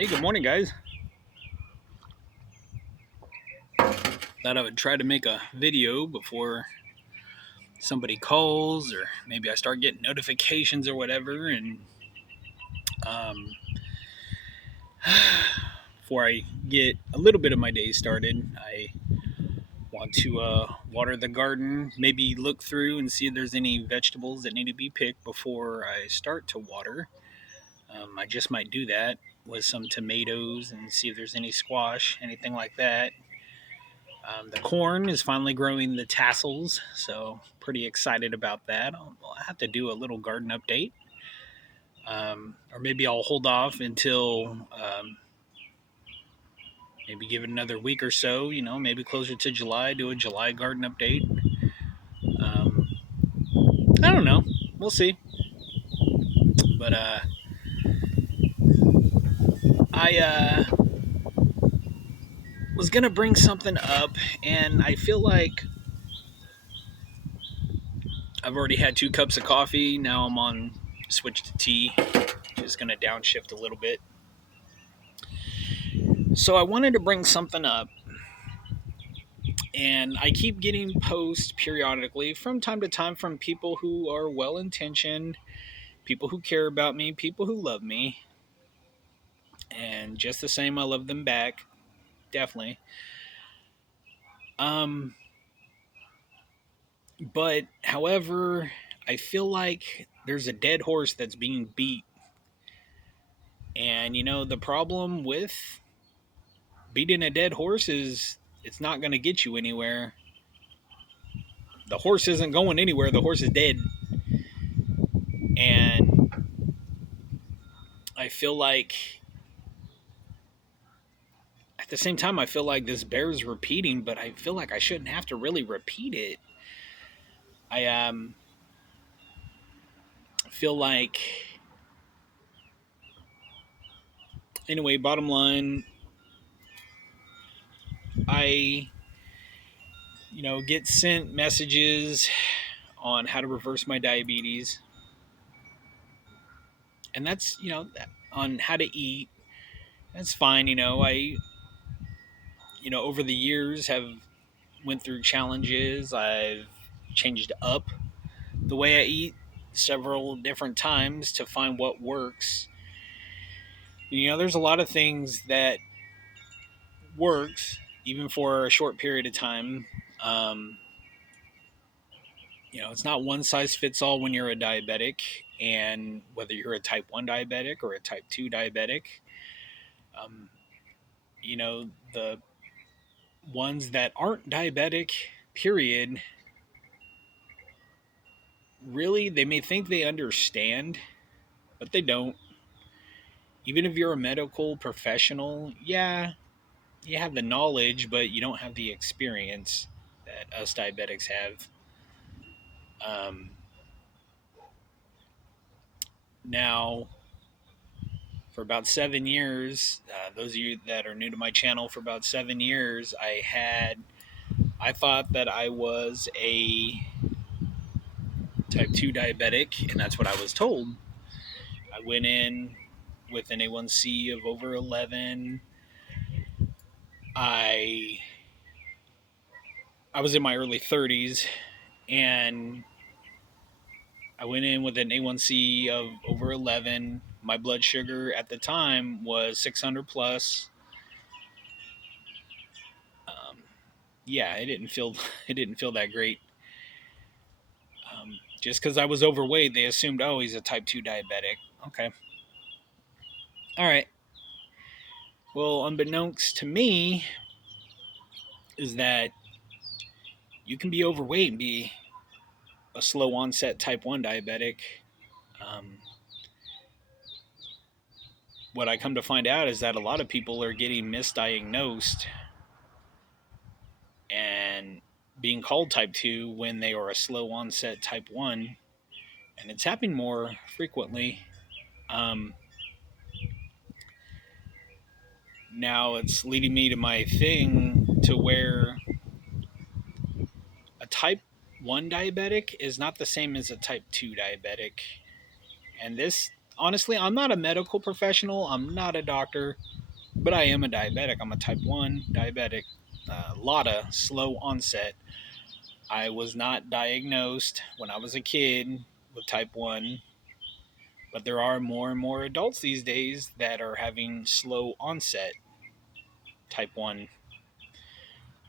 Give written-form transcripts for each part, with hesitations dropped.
Hey, good morning, guys. Thought I would try to make a video before somebody calls, or maybe I start getting notifications or whatever. And um, before I get a little bit of my day started, I want to water the garden, maybe look through and see if there's any vegetables that need to be picked before I start to water. I just might do that with some tomatoes and see if there's any squash, anything like that. The corn is finally growing the tassels, so pretty excited about that. I'll have to do a little garden update, or maybe I'll hold off until maybe give it another week or so. Maybe closer to July, do a July garden update. Um, I don't know. We'll see. But I was gonna bring something up, and I feel like I've already had 2 cups of coffee. Now I'm on switch to tea. Just gonna downshift a little bit. So I wanted to bring something up, and I keep getting posts periodically from time to time from people who are well intentioned, people who care about me, people who love me, and just the same, I love them back, definitely. Um, but however, I feel like there's a dead horse that's being beat, and the problem with beating a dead horse is it's not going to get you anywhere. The horse isn't going anywhere. The horse is dead, and I feel like at the same time, I feel like this bears repeating, but I feel like I shouldn't have to really repeat it. I feel like anyway. Bottom line, I get sent messages on how to reverse my diabetes, and that's on how to eat. That's fine. I over the years have went through challenges. I've changed up the way I eat several different times to find what works. There's a lot of things that works even for a short period of time. Um, it's not one size fits all when you're a diabetic, and whether you're a type 1 diabetic or a type 2 diabetic, um, the ones that aren't diabetic, period, really, they may think they understand, but they don't. Even if you're a medical professional, yeah, you have the knowledge, but you don't have the experience that us diabetics have. Um, Now, for about 7 years, those of you that are new to my channel, for about 7 years, I thought that I was a type 2 diabetic, and that's what I was told. I went in with an A1C of over 11. I I was in my early 30s, and I went in with an A1C of over 11. My blood sugar at the time was 600 plus. Um, yeah, it didn't feel it didn't feel that great. Just because I was overweight, they assumed, oh, he's a type 2 diabetic. Okay. All right. Well, unbeknownst to me, is that you can be overweight and be a slow onset type 1 diabetic. Um, what I come to find out is that a lot of people are getting misdiagnosed and being called type 2 when they are a slow onset type 1. And it's happening more frequently. Um, Now it's leading me to my thing to where a type 1 diabetic is not the same as a type 2 diabetic. And this honestly, I'm not a medical professional. I'm not a doctor, but I am a diabetic. I'm a type 1 diabetic. A lot of slow onset. I was not diagnosed when I was a kid with type 1, but there are more and more adults these days that are having slow onset type 1,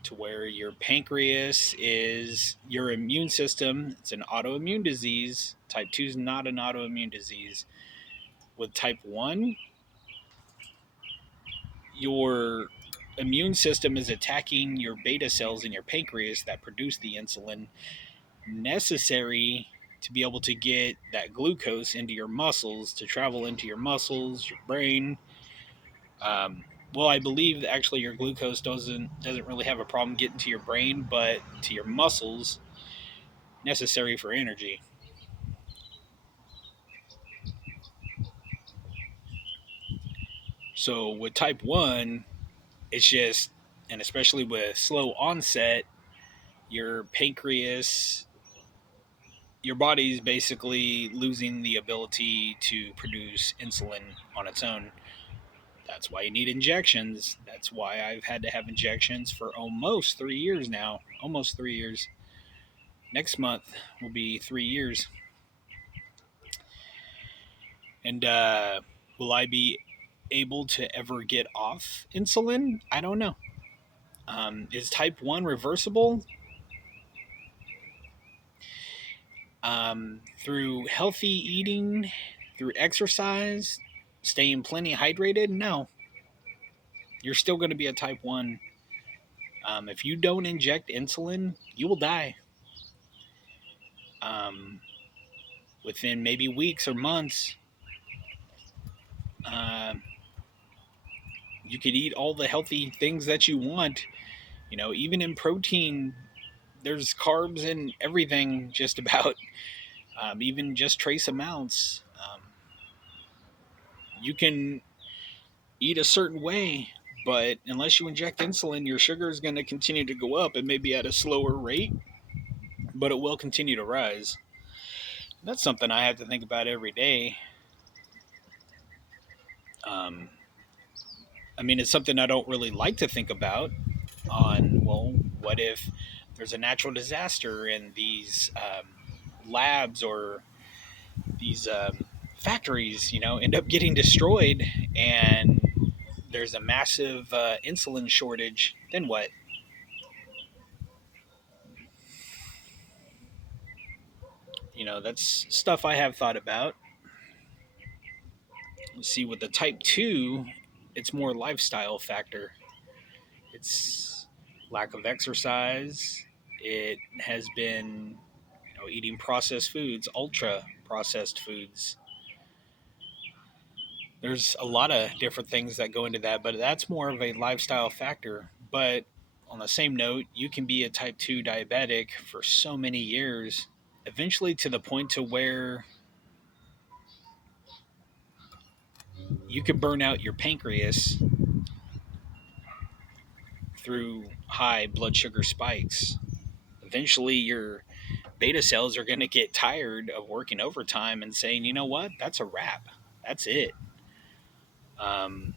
to where your pancreas is your immune system. It's an autoimmune disease. Type 2 is not an autoimmune disease. With type 1, your immune system is attacking your beta cells in your pancreas that produce the insulin necessary to be able to get that glucose into your muscles, to travel into your muscles, your brain. Um, well, I believe that actually your glucose doesn't really have a problem getting to your brain, but to your muscles, necessary for energy. So with type 1, it's just, and especially with slow onset, your pancreas, your body's basically losing the ability to produce insulin on its own. That's why you need injections. That's why I've had to have injections for almost 3 years now. Almost 3 years. Next month will be 3 years. And will I be able to ever get off insulin? I don't know. Is type 1 reversible? Through healthy eating, through exercise, staying plenty hydrated? No. You're still going to be a type 1. If you don't inject insulin, you will die. Um, Within maybe weeks or months. Uh, you could eat all the healthy things that you want. Even in protein, there's carbs in everything, just about. Even just trace amounts. You can eat a certain way, but unless you inject insulin, your sugar is going to continue to go up. It may be at a slower rate, but it will continue to rise. That's something I have to think about every day. Um, I mean, it's something I don't really like to think about. Well, what if there's a natural disaster and these labs or these factories, end up getting destroyed, and there's a massive insulin shortage? Then what? That's stuff I have thought about. See, with the type 2, it's more lifestyle factor. It's lack of exercise. It has been, eating processed foods, ultra processed foods. There's a lot of different things that go into that, but that's more of a lifestyle factor. But on the same note, you can be a type 2 diabetic for so many years, eventually to the point to where you could burn out your pancreas through high blood sugar spikes. Eventually, your beta cells are going to get tired of working overtime and saying, you know what, that's a wrap. That's it. Um,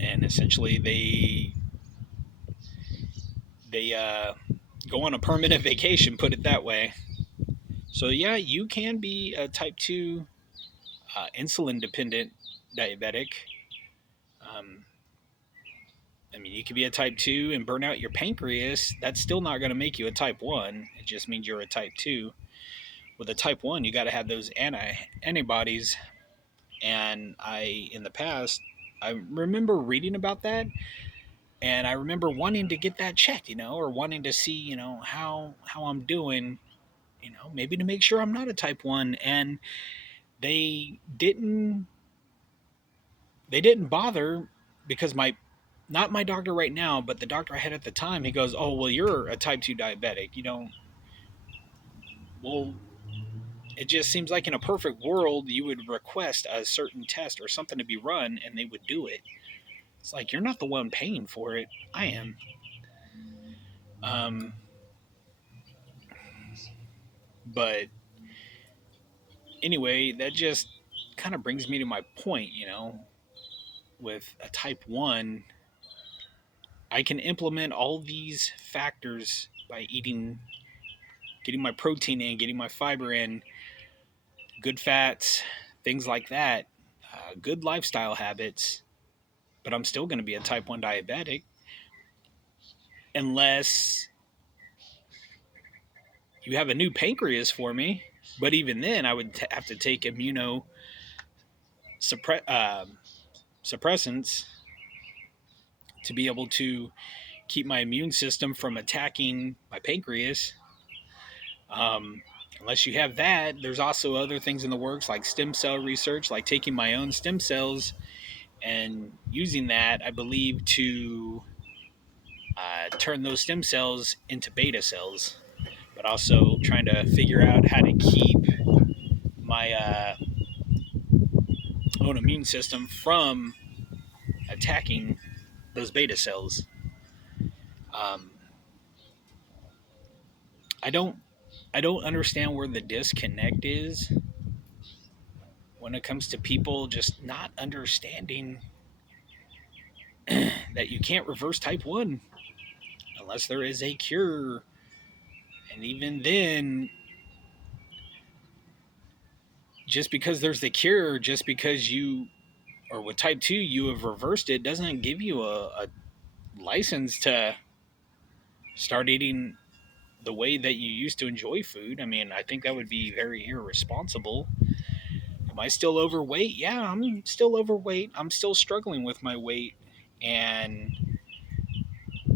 and essentially, they go on a permanent vacation, put it that way. So yeah, you can be a type 2 insulin dependent diabetic. Um, I mean, you could be a type 2 and burn out your pancreas. That's still not going to make you a type 1. It just means you're a type 2. With a type 1, you got to have those antibodies. And in the past, I remember reading about that. And I remember wanting to get that checked, or wanting to see, how I'm doing, maybe to make sure I'm not a type 1. And they didn't they didn't bother, because not my doctor right now, but the doctor I had at the time, he goes, "Oh, well, you're a type 2 diabetic. Well, it just seems like in a perfect world, you would request a certain test or something to be run, and they would do it. It's like, you're not the one paying for it. I am." Um, but Anyway, that just kind of brings me to my point, with a type 1, I can implement all these factors by eating, getting my protein in, getting my fiber in, good fats, things like that, good lifestyle habits, but I'm still going to be a type 1 diabetic unless you have a new pancreas for me. But even then, I would have to take suppressants to be able to keep my immune system from attacking my pancreas. Um, Unless you have that, there's also other things in the works like stem cell research, like taking my own stem cells and using that, I believe, to turn those stem cells into beta cells, but also trying to figure out how to keep my own immune system from attacking those beta cells. Um, I don't I don't understand where the disconnect is when it comes to people just not understanding that you can't reverse type 1 unless there is a cure. And even then, just because there's the cure, just because you, or with type 2, you have reversed it, doesn't give you a license to start eating the way that you used to enjoy food. I mean, I think that would be very irresponsible. Am I still overweight? Yeah, I'm still overweight. I'm still struggling with my weight. And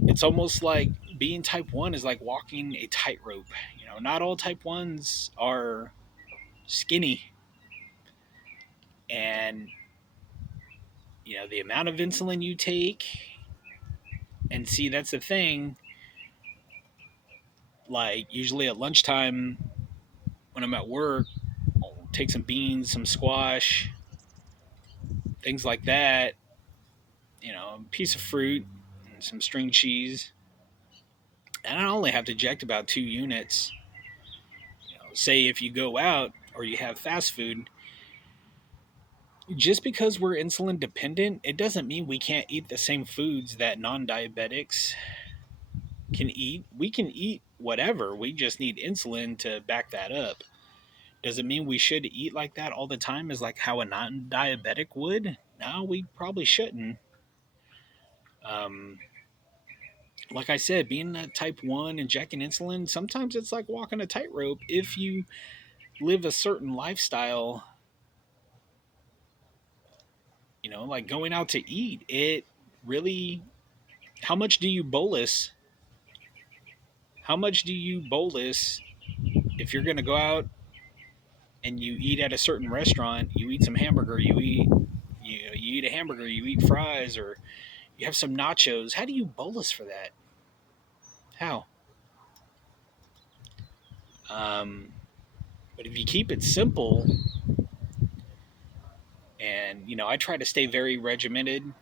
it's almost like being type 1 is like walking a tightrope. Not all type 1s are skinny. And, the amount of insulin you take, and see, that's the thing. Like, usually at lunchtime when I'm at work, I'll take some beans, some squash, things like that, a piece of fruit, and some string cheese. And I only have to eject about 2 units. Say if you go out or you have fast food, just because we're insulin dependent, it doesn't mean we can't eat the same foods that non diabetics can eat. We can eat whatever. We just need insulin to back that up. Does it mean we should eat like that all the time, as like how a non diabetic would? No, we probably shouldn't. Um, like I said, being a type 1, injecting insulin, sometimes it's like walking a tightrope. If you live a certain lifestyle, like going out to eat, it really, how much do you bolus? How much do you bolus if you're going to go out and you eat at a certain restaurant? You eat some hamburger, you eat a hamburger, you eat fries, or you have some nachos. How do you bolus for that? How? Um, but if you keep it simple, and I try to stay very regimented.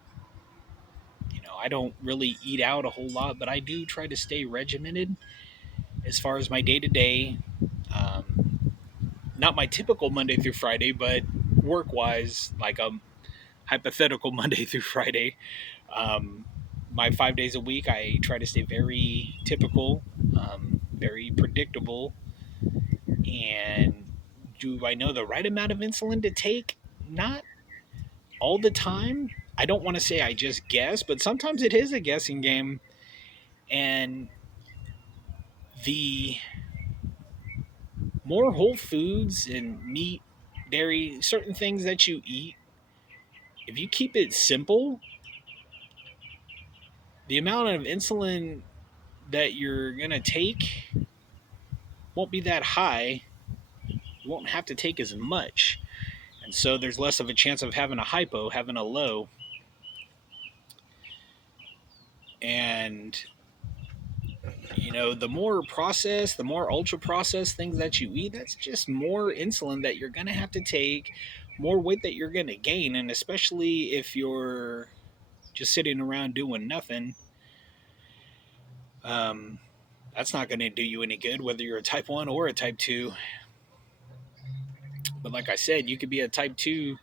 I don't really eat out a whole lot, but I do try to stay regimented as far as my day to day. Not my typical Monday through Friday, but work wise, like a hypothetical Monday through Friday. Um, my 5 days a week, I try to stay very typical, very predictable. And do I know the right amount of insulin to take? Not all the time. I don't want to say I just guess, but sometimes it is a guessing game. And the more whole foods and meat, dairy, certain things that you eat, if you keep it simple, the amount of insulin that you're going to take won't be that high. You won't have to take as much. And so there's less of a chance of having a hypo, having a low. And, the more processed, the more ultra processed things that you eat, that's just more insulin that you're going to have to take, more weight that you're going to gain. And especially if you're just sitting around doing nothing, um, that's not going to do you any good, whether you're a type 1 or a type 2. But like I said, you could be a type 2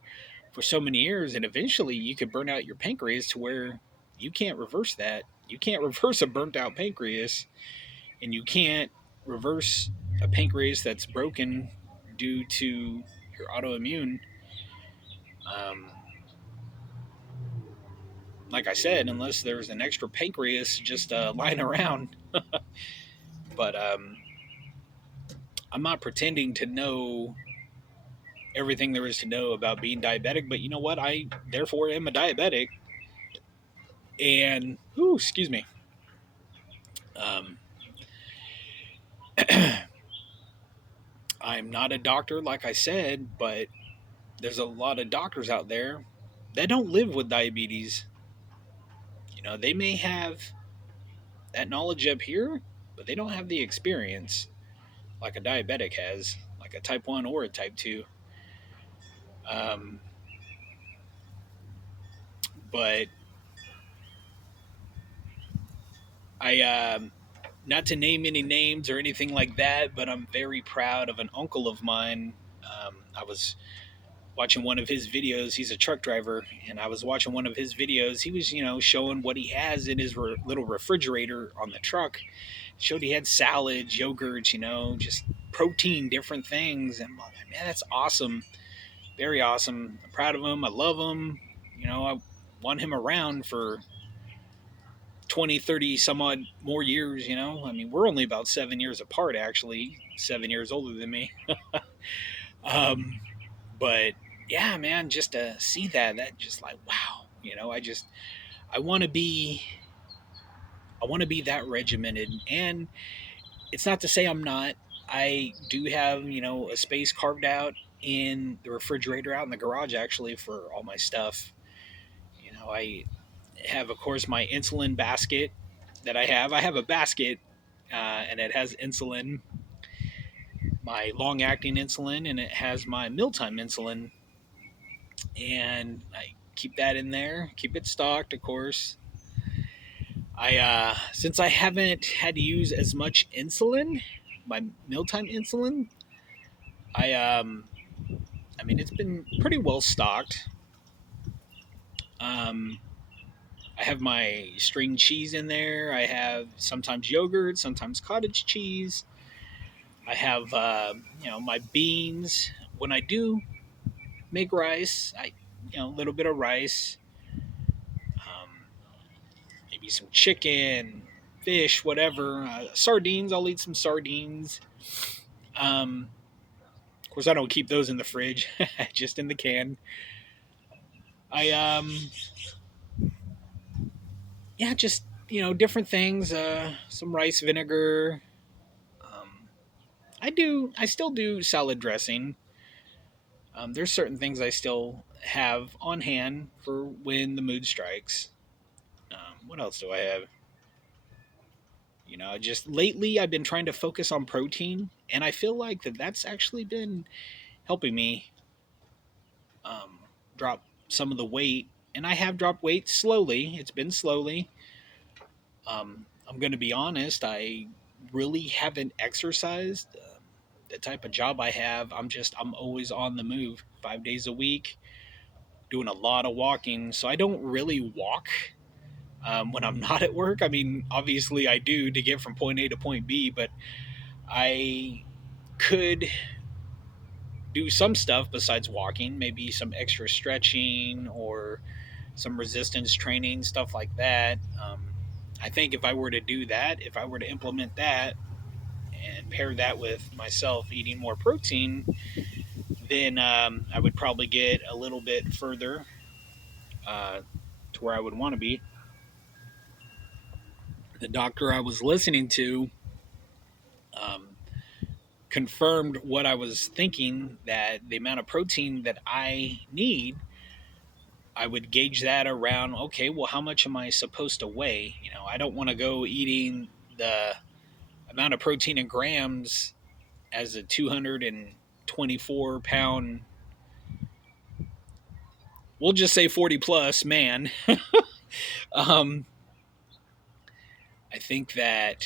for so many years, and eventually you could burn out your pancreas to where you can't reverse that. You can't reverse a burnt out pancreas, and you can't reverse a pancreas that's broken due to your autoimmune. Um, like I said, unless there's an extra pancreas just lying around. But I'm not pretending to know everything there is to know about being diabetic. But you know what? I therefore am a diabetic, and ooh, excuse me. Um, I'm not a doctor, like I said, but there's a lot of doctors out there that don't live with diabetes. You know, they may have that knowledge up here, but they don't have the experience like a diabetic has, like a type 1 or a type 2. Um, but not to name any names or anything like that, but I'm very proud of an uncle of mine. I was watching one of his videos. He's a truck driver, and I was watching one of his videos. He was, showing what he has in his little refrigerator on the truck. Showed he had salads, yogurts, just protein, different things. And I'm like, man, that's awesome. Very awesome. I'm proud of him. I love him. I want him around for 20, 30, some odd more years. I mean, we're only about 7 years apart, actually. 7 years older than me. um, but yeah, man, just to see that just like, wow. I want to be, that regimented. And it's not to say I'm not. I do have, a space carved out in the refrigerator out in the garage, actually, for all my stuff. I have, of course, my insulin basket that I have. I have a basket, and it has insulin, my long acting insulin, and it has my mealtime insulin. And I keep that in there, keep it stocked, of course. Since I haven't had to use as much insulin, my mealtime insulin, I, um, I mean, it's been pretty well stocked. Um, I have my string cheese in there. I have sometimes yogurt, sometimes cottage cheese. I have, my beans. When I do make rice, a little bit of rice, um, maybe some chicken, fish, whatever. Sardines, I'll eat some sardines. Um, of course, I don't keep those in the fridge, just in the can. I, yeah, just, different things. Some rice vinegar. Um, I still do salad dressing. There's certain things I still have on hand for when the mood strikes. What else do I have? Just lately I've been trying to focus on protein, and I feel like that's actually been helping me um, drop some of the weight. And I have dropped weight slowly. It's been slowly. I'm going to be honest. I really haven't exercised. The type of job I have, I'm always on the move, 5 days a week, doing a lot of walking. So I don't really walk when I'm not at work. I mean, obviously I do to get from point A to point B, but I could do some stuff besides walking, maybe some extra stretching or some resistance training, stuff like that. I think if I were to do that, if I were to implement that and pair that with myself eating more protein, then I would probably get a little bit further uh, to where I would want to be. The doctor I was listening to um, confirmed what I was thinking, that the amount of protein that I need, I would gauge that around, okay, well, how much am I supposed to weigh? I don't want to go eating the amount of protein in grams as a 224-pound, we'll just say 40 plus man. um, I think that,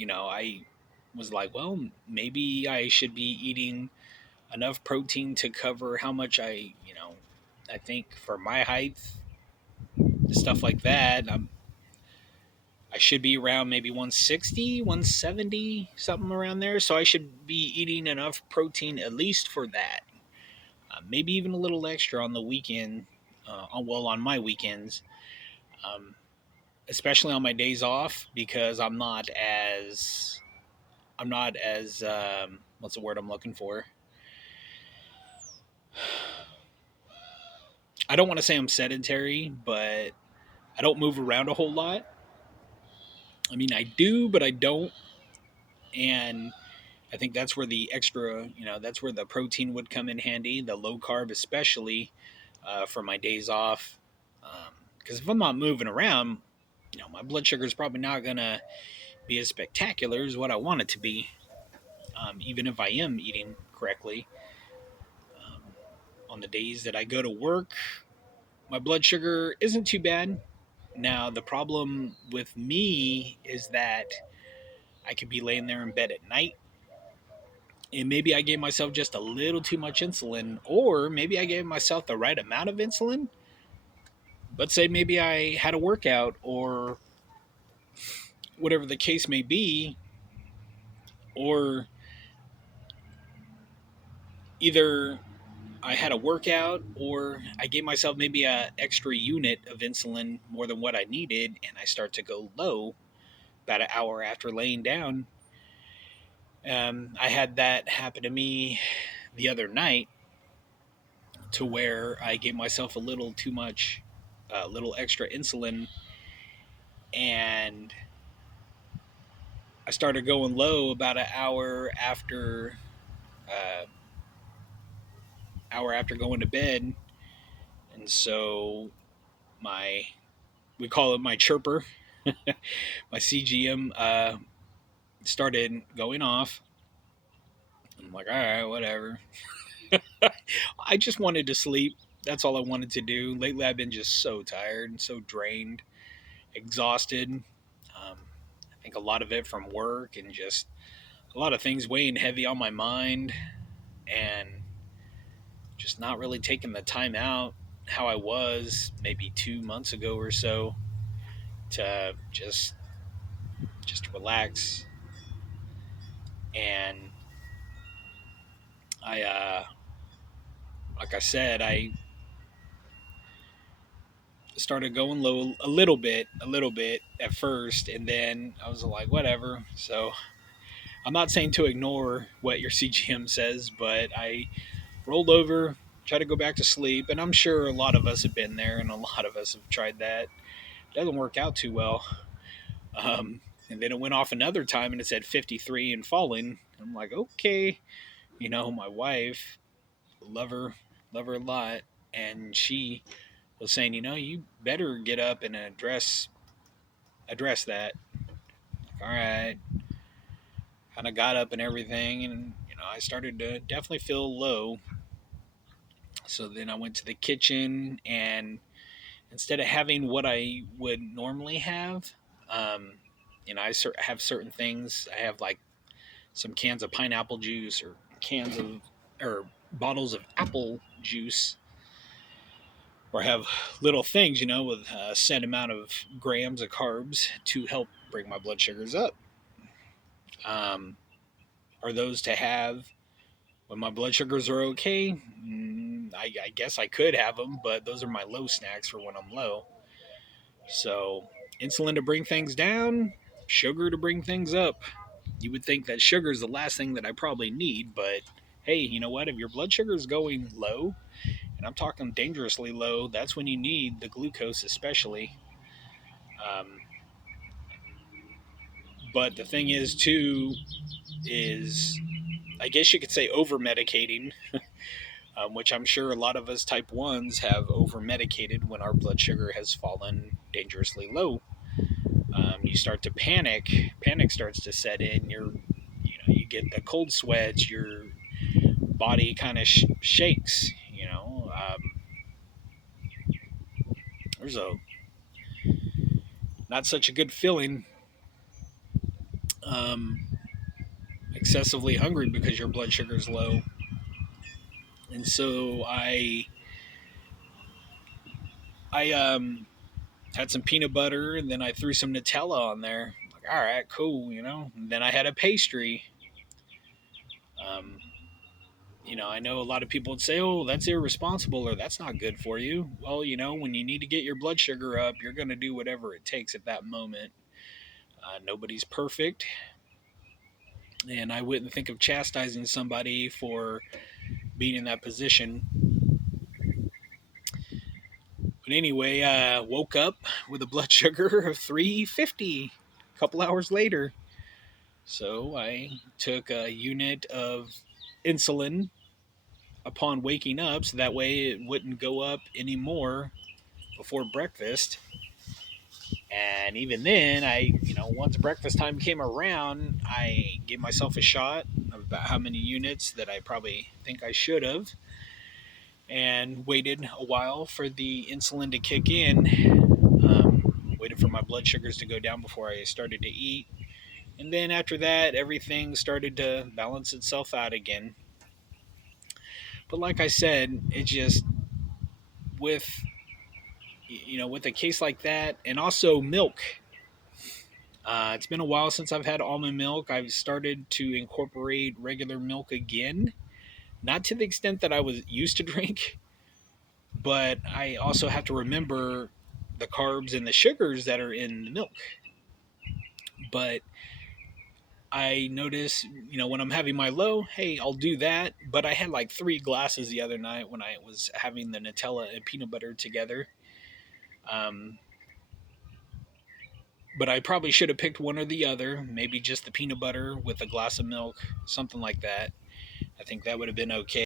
I was like, well, maybe I should be eating enough protein to cover how much I think for my height, stuff like that. I should be around maybe 160, 170, something around there. So I should be eating enough protein at least for that. Maybe even a little extra on the weekend. On my weekends, um, especially on my days off, because I'm not as what's the word I'm looking for? I don't want to say I'm sedentary, but I don't move around a whole lot. I mean, I do, but I don't. And I think that's where the extra, that's where the protein would come in handy, the low carb, especially for my days off. Because if I'm not moving around, my blood sugar is probably not going to be as spectacular as what I want it to be, even if I am eating correctly. Um, on the days that I go to work, my blood sugar isn't too bad. Now, the problem with me is that I could be laying there in bed at night and maybe I gave myself just a little too much insulin, or maybe I gave myself the right amount of insulin. But say maybe I had a workout or whatever the case may be, or either I had a workout or I gave myself maybe a extra unit of insulin more than what I needed, and I start to go low about an hour after laying down. I had that happen to me the other night, to where I gave myself a little too much, a little extra insulin, and I started going low about an uh, hour after going to bed, and so my we call it my chirper, my CGM started going off. I'm like, all right, whatever. I just wanted to sleep. That's all I wanted to do. Lately, I've been just so tired and so drained, exhausted. I think a lot of it from work and just a lot of things weighing heavy on my mind, and just not really taking the time out how I was maybe 2 months ago or so to just relax. And I like I said, I started going low a little bit at first, and then I was like, whatever. So I'm not saying to ignore what your CGM says, but I rolled over, tried to go back to sleep, and I'm sure a lot of us have been there, and a lot of us have tried that. It doesn't work out too well. Um, and then it went off another time, and it said 53 and falling. I'm like, okay, my wife, love her a lot, and she was saying, you better get up and address that. Like, all right, kind of got up and everything, and I started to definitely feel low. So then I went to the kitchen, and instead of having what I would normally have, um, I have certain things. I have like some cans of pineapple juice, or cans of or bottles of apple juice, or have little things, with a set amount of grams of carbs to help bring my blood sugars up. Um, are those to have when my blood sugars are okay? I guess I could have them, but those are my low snacks for when I'm low. So, insulin to bring things down, sugar to bring things up. You would think that sugar is the last thing that I probably need, but hey, you know what? If your blood sugar is going low, and I'm talking dangerously low, that's when you need the glucose, especially. Um, but the thing is, too, is I guess you could say over medicating, which I'm sure a lot of us type 1s have over medicated when our blood sugar has fallen dangerously low. You start to panic. Panic starts to set in. You get the cold sweats. Your body kind of shakes. There's a not such a good feeling. Um, excessively hungry because your blood sugar is low. And so I had some peanut butter, and then I threw some Nutella on there. Like, all right, cool, you know. And then I had a pastry. Um, I know a lot of people would say, "Oh, that's irresponsible," or "That's not good for you." Well, when you need to get your blood sugar up, you're going to do whatever it takes at that moment. Nobody's perfect, and I wouldn't think of chastising somebody for being in that position. But anyway, I woke up with a blood sugar of 350 a couple hours later. So I took a unit of insulin upon waking up so that way it wouldn't go up anymore before breakfast. And even then, once breakfast time came around, I gave myself a shot of about how many units that I probably think I should have, and waited a while for the insulin to kick in. Waited for my blood sugars to go down before I started to eat. And then after that, everything started to balance itself out again. But like I said, it just with with a case like that, and also milk. It's been a while since I've had almond milk. I've started to incorporate regular milk again, not to the extent that I was used to drink, but I also have to remember the carbs and the sugars that are in the milk. But I notice, when I'm having my low, hey, I'll do that. But I had like 3 glasses the other night when I was having the Nutella and peanut butter together. Um, but I probably should have picked one or the other. Maybe just the peanut butter with a glass of milk, something like that. I think that would have been okay.